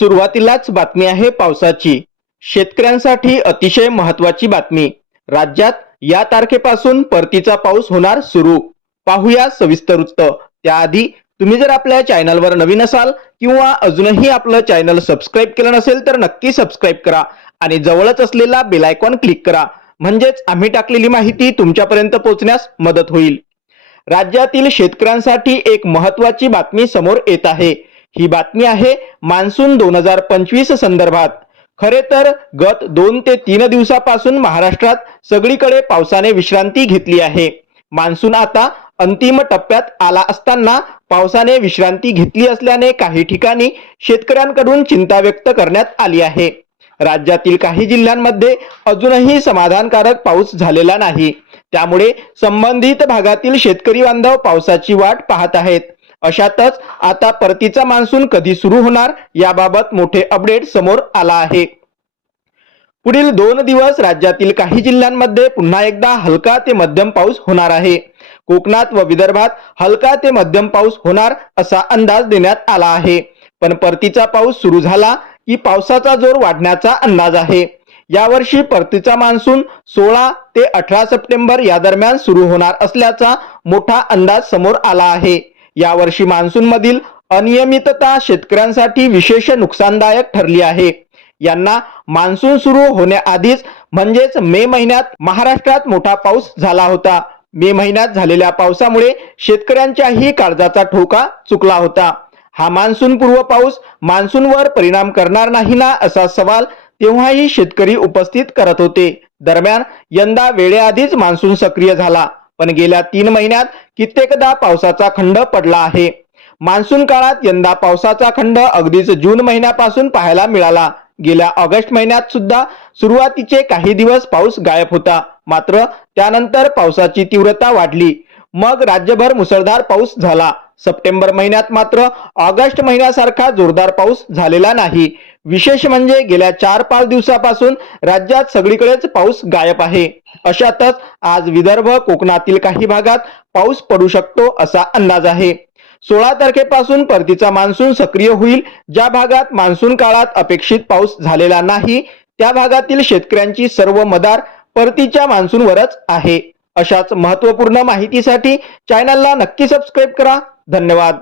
सुरुवातीलाच बातमी आहे पावसाची. शेतकऱ्यांसाठी अतिशय महत्वाची बातमी. राज्यात या तारखेपासून परतीचा पाऊस होणार सुरू. पाहूया सविस्तर वृत्त. त्याआधी तुम्ही जर आपल्या चॅनलवर नवीन असाल किंवा अजूनही आपलं चॅनल सबस्क्राईब केलं नसेल तर नक्की सबस्क्राईब करा आणि जवळच असलेला बेलायकॉन क्लिक करा. म्हणजेच आम्ही टाकलेली माहिती तुमच्यापर्यंत पोहोचण्यास मदत होईल. राज्यातील शेतकऱ्यांसाठी एक महत्वाची बातमी समोर येत आहे. ही बातमी आहे मान्सून दोन हजार पंचवीस संदर्भात. खरे तर गत दोन ते तीन दिवसापासून महाराष्ट्रात सगळीकडे पावसाने विश्रांती घेतली आहे. मान्सून आता अंतिम टप्प्यात आला असताना पावसाने विश्रांती घेतली असल्याने काही ठिकाणी शेतकऱ्यांकडून चिंता व्यक्त करण्यात आली आहे. राज्यातील काही जिल्ह्यांमध्ये अजूनही समाधानकारक पाऊस झालेला नाही. त्यामुळे संबंधित भागातील शेतकरी बांधव पावसाची वाट पाहत आहेत. अशातच आता परतीचा मान्सून कधी सुरू होणार याबाबत मोठे अपडेट समोर आला आहे. पुढील दोन दिवस राज्यातील काही जिल्ह्यांमध्ये पुन्हा एकदा हलका ते मध्यम पाऊस होणार आहे. कोकणात व विदर्भात हलका ते मध्यम पाऊस होणार असा अंदाज देण्यात आला आहे. पण परतीचा पाऊस सुरू झाला की पावसाचा जोर वाढण्याचा अंदाज आहे. यावर्षी परतीचा मान्सून सोळा ते अठरा सप्टेंबर या दरम्यान सुरू होणार असल्याचा मोठा अंदाज समोर आला आहे. यावर्षी मान्सून मधील अनियमितता शेतकऱ्यांसाठी विशेष नुकसानदायक ठरली आहे. यांना मान्सून सुरू होण्याआधीच म्हणजेच मे महिन्यात महाराष्ट्रात मोठा पाऊस झाला होता. मे महिन्यात झालेल्या पावसामुळे शेतकऱ्यांच्याही काळजाचा ठोका चुकला होता. हा मान्सून पूर्व पाऊस मान्सूनवर परिणाम करणार नाही ना असा सवाल तेव्हाही शेतकरी उपस्थित करत होते. दरम्यान यंदा वेळेआधीच मान्सून सक्रिय झाला. पण गेल्या तीन महिन्यात कित्येकदा पावसाचा खंड पडला आहे. मान्सून काळात यंदा पावसाचा खंड अगदीच जून महिन्यापासून पाहायला मिळाला. गेल्या ऑगस्ट महिन्यात सुद्धा सुरुवातीचे काही दिवस पाऊस गायब होता. मात्र त्यानंतर पावसाची तीव्रता वाढली. मग राज्यभर मुसळधार पाऊस झाला. सप्टेंबर महिन्यात मात्र ऑगस्ट महिन्यासारखा जोरदार पाऊस झालेला नाही. विशेष म्हणजे गेल्या चार पाच दिवसापासून राज्यात सगळीकडेच पाऊस गायब आहे. अशातच आज विदर्भ कोकणातील काही भागात पाऊस पडू शकतो असा अंदाज आहे. सोळा तारखेपासून परतीचा मान्सून सक्रिय होईल. ज्या भागात मान्सून काळात अपेक्षित पाऊस झालेला नाही त्या भागातील शेतकऱ्यांची सर्व मदार परतीच्या मान्सूनवरच आहे. अशाच महत्त्वपूर्ण माहितीसाठी चॅनलला नक्की सबस्क्राईब करा. धन्यवाद.